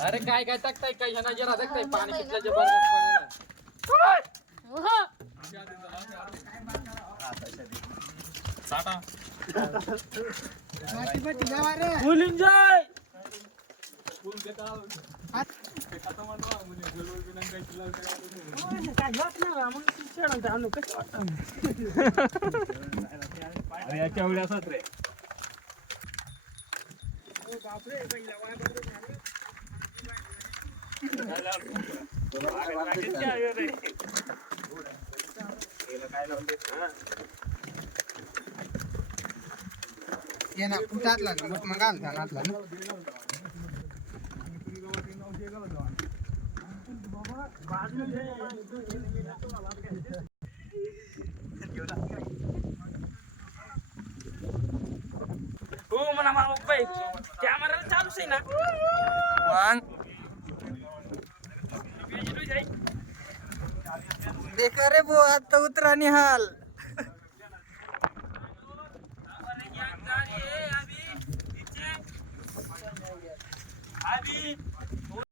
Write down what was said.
अरे काय काय टाकताय काय ह्यांना जरा टाकताय पाणी कितलं जबरदस्त रे. ये ना कुठातला मग मंगाल जाणातला ना हो म्हणा मग कॅमेरा चालूच आहे ना देख रे बो आता उतरा निहाल